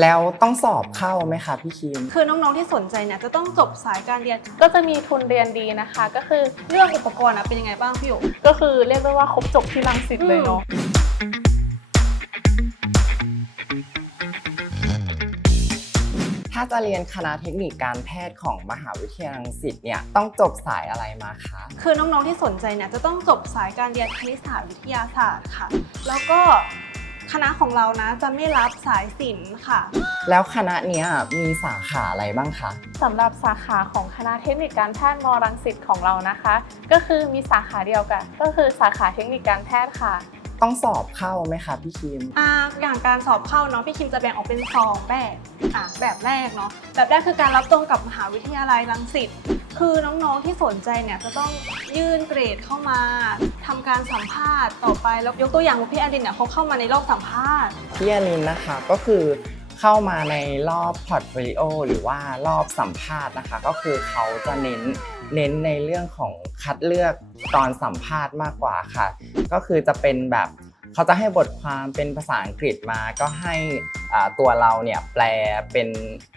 แล้วต้องสอบเข้าไหมคะพี่คิม คือน้องๆที่สนใจเนี่ยจะต้องจบสายการเรียนก็จะมีทุนเรียนดีนะคะ ก็คือเรื่องอุปกรณ์อะเป็นยังไงบ้างพี่หยกก็คือเรียกได้ว่าครบจบที่รังสิตเลยเนาะถ้าจะเรียนคณะเทคนิคการแพทย์ของมหาวิทยาลัยรังสิตเนี่ยต้องจบสายอะไรมาคะ คือน้องๆที่สนใจเนี่ยจะต้องจบสายการเรียนคณิตศาสตร์วิทยาศาสตร์ค่ะ แล้วก็ คณะของเรานะจะไม่รับสายศิลป์ค่ะ แล้วคณะเนี้ยมีสาขาอะไรบ้างคะ สำหรับสาขาของคณะเทคนิคการแพทย์มรังสิตของเรานะคะ ก็คือมีสาขาเดียวกัน ก็คือสาขาเทคนิคการแพทย์ค่ะ ต้องสอบเข้าไหมคะพี่คิม อ่าอย่างการสอบเข้าเนาะพี่คิมจะแบ่งออกเป็นสองแบบอะแบบแรกเนาะแบบแรกคือการรับตรงกับมหาวิทยาลัยรังสิต คือน้องๆที่สนใจเนี่ยจะต้องยื่นเกรดเข้ามาทำการสัมภาษณ์ต่อไปแล้วยกตัวอย่างว่าพี่อดินเนี่ยเขาเข้ามาในรอบสัมภาษณ์ พี่อลินนะคะก็คือเข้ามาในรอบพอร์ตโฟลิโอหรือว่ารอบสัมภาษณ์นะคะ ก็คือเขาจะเน้นเน้นในเรื่องของคัดเลือกตอนสัมภาษณ์มากกว่าค่ะ ก็คือจะเป็นแบบเขาจะให้บทความเป็นภาษาอังกฤษมา ก็ให้อ่าตัวเราเนี่ยแปลเป็น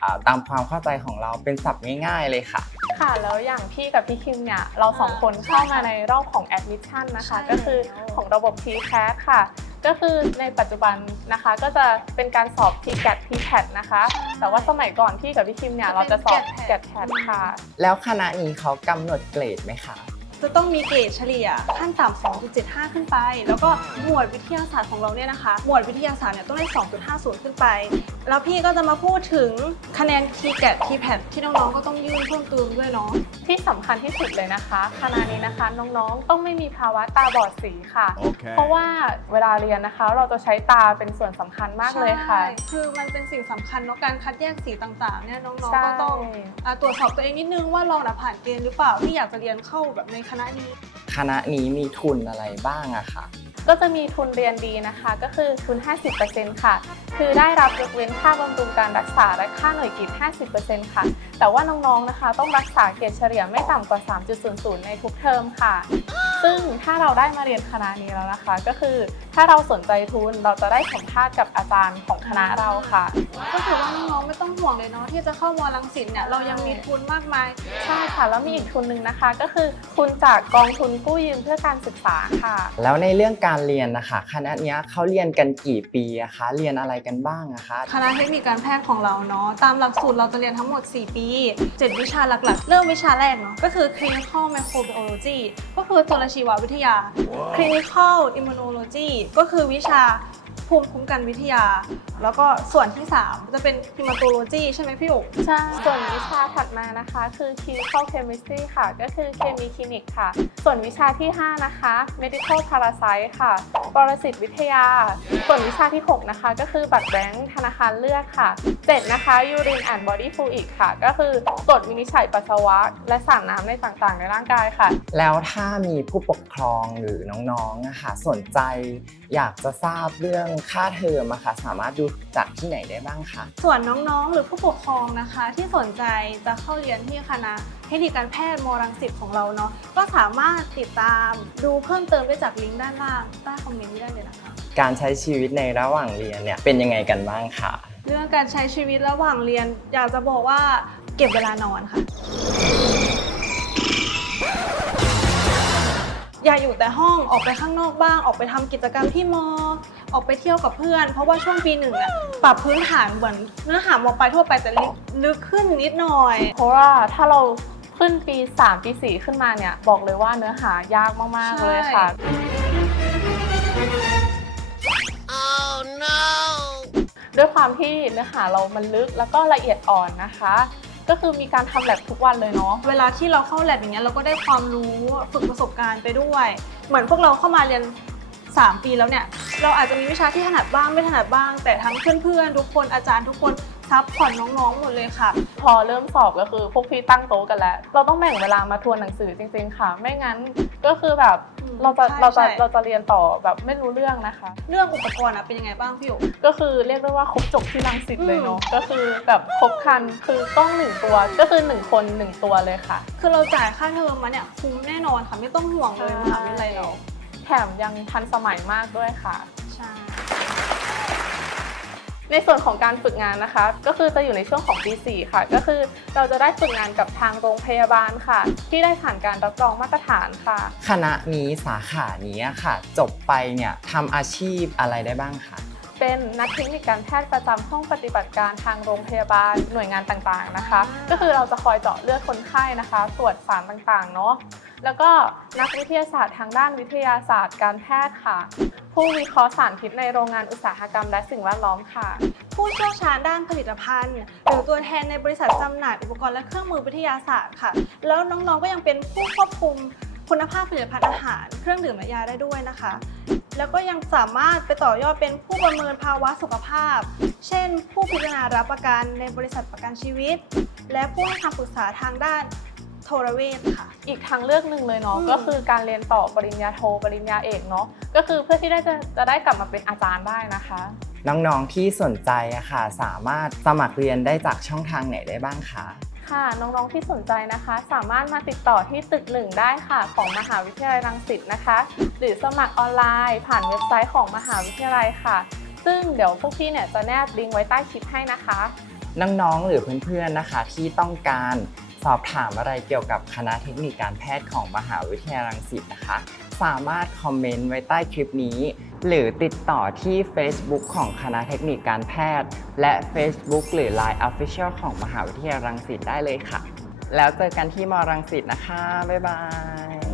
อ่าตามความเข้าใจของเราเป็นศัพท์ง่าย ๆเลยค่ะ ค่ะ แล้วอย่างพี่กับพี่คิมเนี่ย เราสองคนเข้ามาในรอบของ admission นะคะใช่ก็คือของระบบ TCAS ค่ะ ก็คือในปัจจุบันนะคะ ก็จะเป็นการสอบ TCAT TCAT นะคะ แต่ว่าสมัยก่อนพี่กับพี่คิมเนี่ย เราจะสอบ GAT CAT ค่ะ แล้วคณะนี้เขากำหนดเกรดไหมคะ จะต้องมีเกรดเฉลี่ยขั้นต่ำ2.75 ขึ้นไป แล้วก็หมวดวิทยาศาสตร์ของเราเนี่ยนะคะหมวดวิทยาศาสตร์เนี่ยต้องได้ 2.50 ขึ้นไป แล้วพี่ก็จะมาพูดถึงคะแนน TGAT TPAT ที่น้องๆก็ต้องยื่นเพิ่มเติมด้วยเนาะที่สำคัญที่สุดเลยนะคะคณะนี้นะคะน้องๆต้องไม่มีภาวะตาบอดสีค่ะ Okay. เพราะว่าเวลาเรียนนะคะเราจะใช้ตาเป็นส่วนสำคัญมากเลยค่ะ ใช่คือมันเป็นสิ่งสำคัญเนาะการคัดแยกสีต่างๆเนี่ยน้องใช่ๆก็ต้อง อ่าตรวจสอบตัวเองนิดนึงว่าเราน่ะผ่านเกณฑ์หรือเปล่าที่อยากจะเรียนเข้าแบบในคณะนี้ คณะนี้มีทุนอะไรบ้างอะคะก็จะมีทุนเรียนดีนะคะ ก็คือทุน 50%ค่ะ คือได้รับยกเว้นค่าบำรุงการรักษาและค่าหน่วยกิจ 50%ค่ะ แต่ว่าน้องๆนะคะ ต้องรักษาเกรดเฉลี่ยไม่ต่ำกว่า 3.00 ในทุกเทอมค่ะ ซึ่งถ้าเราได้มาเรียนคณะนี้แล้วนะคะ ก็คือ ถ้าเราสนใจทุนเราจะได้สัมภาษณ์กับอาจารย์ของคณะเราค่ะ ก็ถือว่าน้องๆไม่ต้องห่วงเลยเนาะที่จะเข้ามอลังสิตเนี่ยเรายังมีทุนมากมาย ใช่ค่ะ แล้วมีอีกทุนหนึ่งนะคะ ก็คือทุนจากกองทุนกู้ยืมเพื่อการศึกษาค่ะ แล้วในเรื่องการเรียนนะคะคณะเนี้ยเขาเรียนกันกี่ปีอะคะเรียนอะไรกันบ้างอะคะคณะเทคนิคการแพทย์ของเราเนาะตามหลักสูตรเราจะเรียนทั้งหมด 4 ปี 7 วิชาหลักๆ เริ่มวิชาแรกเนาะก็คือ clinical microbiology ก็คือจุลชีววิทยา clinical immunology ก็คือวิชาภูมิคุ้มกันวิทยา แล้วก็ส่วนที่ 3 จะเป็น hematology ใช่ไหมพี่อุ๋ใช่ ส่วนวิชาถัดมานะคะ คือ clinical chemistry ค่ะ ก็คือเคมีคลินิกค่ะ ส่วนวิชาที่ 5 นะคะ medical parasite ค่ะปรสิตวิทยา ส่วนวิชาที่ 6 นะคะ ก็คือบัตรแบงค์ธนาคารเลือกค่ะ 7 นะคะ urine and body fluid ค่ะ ก็คือตรวจวินิจฉัยปัสสาวะ และสารน้ำในต่างๆ ในร่างกายค่ะ แล้วถ้ามีผู้ปกครองหรือน้องๆอะค่ะสนใจอยากจะทราบเรื่องค่าเทอมอะค่ะสามารถดูจากที่ไหนได้บ้างคะ ส่วนน้องๆ หรือผู้ปกครองนะคะ ที่สนใจจะเข้าเรียนที่คณะเทคนิคการแพทย์มรังสิตของเราเนาะก็สามารถติดตามดูเพิ่มเติมได้จากลิงก์ด้านล่างใต้คอมเมนต์นี้ได้เลยนะคะ การใช้ชีวิตในระหว่างเรียนเนี่ยเป็นยังไงกันบ้างคะเรื่องการใช้ชีวิตระหว่างเรียน อยากจะบอกว่าเก็บเวลานอนค่ะ อย่าอยู่แต่ห้องออกไปข้างนอกบ้าง ออกไปทำกิจกรรมที่มอ ออกไปเที่ยวกับเพื่อน เพราะว่าช่วงปีหนึ่งอะปรับพื้นฐานเหมือนเนื้อหามอปลายทั่วไปแต่ลึกขึ้นนิดหน่อย เพราะว่าถ้าเราขึ้นปี 3 ปี 4 ขึ้นมาเนี่ย บอกเลยว่าเนื้อหายากมาก ๆ เลยค่ะด้วยความที่เนื้อหาเรามันลึกแล้วก็ละเอียดอ่อนนะคะ ก็คือมีการทำแลบทุกวันเลยเนาะเวลาที่เราเข้าแลบอย่างเงี้ยเราก็ได้ความรู้ฝึกประสบการณ์ไปด้วย เหมือนพวกเราเข้ามาเรียน 3 ปีแล้วเนี่ย เราอาจจะมีวิชาที่ถนัดบ้างไม่ถนัดบ้าง แต่ทั้งเพื่อนๆ ทุกคนอาจารย์ทุกคนซัพพอร์ตน้องๆ หมดเลยค่ะ พอเริ่มสอบก็คือพวกพี่ตั้งโต๊ะกันแล้ว เราต้องแบ่งเวลามาทวนหนังสือจริง ๆ ค่ะ ไม่งั้นก็คือแบบอืมเราจะใช่เราจะใช่เราจะเรียนต่อแบบไม่รู้เรื่องนะคะ เรื่องอุปกรณ์อะเป็นยังไงบ้างพี่หยกก็คือเรียกได้ว่าครบจบที่รังสิตเลยเนาะก็คือแบบครบครันคือกล้องหนึ่งตัวก็คือหนึ่งคนหนึ่งตัวเลยค่ะ คือเราจ่ายค่าเทอมมาเนี่ยคุ้มแน่นอนค่ะไม่ต้องห่วงเลยมหาวิทยาลัยเราแถมยังทันสมัยมากด้วยค่ะ ใช่ ในส่วนของการฝึกงานนะคะ ก็คือจะอยู่ในช่วงของปี 4 ค่ะ ก็คือเราจะได้ฝึกงานกับทางโรงพยาบาลค่ะ ที่ได้ผ่านการรับรองมาตรฐานค่ะ คณะนี้สาขานี้ค่ะ จบไปเนี่ยทำอาชีพอะไรได้บ้างคะ เป็นนักเทคนิคการแพทย์ประจำห้องปฏิบัติการทางโรงพยาบาลหน่วยงานต่างๆนะคะอ่าก็คือเราจะคอยเจาะเลือดคนไข้นะคะ ตรวจสารต่างๆเนาะแล้วก็นักวิทยาศาสตร์ทางด้านวิทยาศาสตร์การแพทย์ค่ะ ผู้วิเคราะห์สารพิษในโรงงานอุตสาหกรรมและสิ่งแวดล้อมค่ะ ผู้เชี่ยวชาญด้านผลิตภัณฑ์ หรือตัวแทนในบริษัทจำหน่ายอุปกรณ์และเครื่องมือวิทยาศาสตร์ค่ะ แล้วน้องๆก็ยังเป็นผู้ควบคุมคุณภาพผลิตภัณฑ์อาหาร เครื่องดื่มและยาได้ด้วยนะคะ แล้วก็ยังสามารถไปต่อยอดเป็นผู้ประเมินภาวะสุขภาพ เช่น ผู้พิจารณารับประกันในบริษัทประกันชีวิต และผู้ให้คำปรึกษาทางด้านโทรเวชค่ะ อีกทางเลือกหนึ่งเลยเนาะอืมก็คือการเรียนต่อปริญญาโทปริญญาเอกเนาะก็คือเพื่อที่ได้จะจะได้กลับมาเป็นอาจารย์ได้นะคะ น้องๆที่สนใจอะค่ะ สามารถสมัครเรียนได้จากช่องทางไหนได้บ้างคะ ค่ะ น้องๆที่สนใจนะคะ สามารถมาติดต่อที่ตึกหนึ่งได้ค่ะของมหาวิทยาลัยรังสิตนะคะ หรือสมัครออนไลน์ ผ่านเว็บไซต์ของมหาวิทยาลัยค่ะ ซึ่งเดี๋ยวพวกพี่เนี่ยจะแนบลิงก์ไว้ใต้คลิปให้นะคะ น้องๆหรือเพื่อนๆนะคะที่ต้องการสอบถามอะไรเกี่ยวกับคณะเทคนิคการแพทย์ของมหาวิทยาลัยรังสิตนะคะ สามารถคอมเมนต์ไว้ใต้คลิปนี้ หรือติดต่อที่ Facebook ของคณะเทคนิคการแพทย์ และ Facebook หรือ Line Official ของมหาวิทยาลัยรังสิตได้เลยค่ะ แล้วเจอกันที่มรังสิตนะคะ บ๊ายบาย